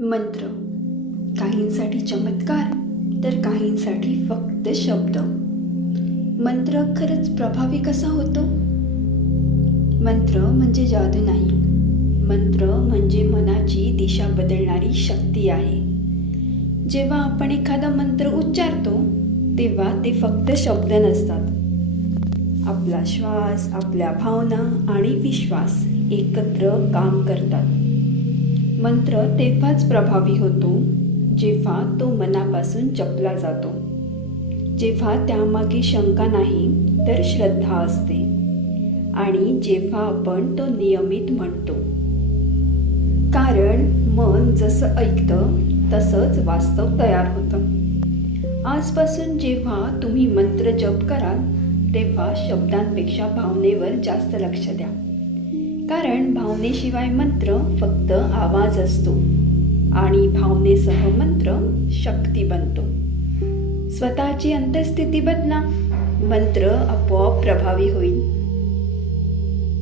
मंत्र काहींसाठी चमत्कार तर काहींसाठी फक्त शब्द. मंत्र खरंच प्रभावी कसा होतो? मंत्र म्हणजे जादू नाही. मंत्र म्हणजे मनाची दिशा बदलणारी शक्ती आहे. जेव्हा आपण एखादा मंत्र उच्चारतो तेव्हा ते फक्त शब्द नसतात. आपला श्वास, आपल्या भावना आणि विश्वास एकत्र काम करतात. मंत्र तेव्हाच प्रभावी होतो जेव्हा तो मनापासून जपला जातो, जेव्हा त्यामागे शंका नाही तर श्रद्धा असते आणि जेव्हा आपण तो नियमित म्हणतो. कारण मन जसं ऐकतं तसंच वास्तव तयार होतं. आजपासून जेव्हा तुम्ही मंत्र जप कराल तेव्हा शब्दांपेक्षा भावनेवर जास्त लक्ष द्या. कारण भावनेशिवाय मंत्र फक्त आवाज असतो आणि भावनेसह मंत्र शक्ती बनतो. स्वतःची अंतःस्थिती बदला, मंत्र आपोआप प्रभावी होईल.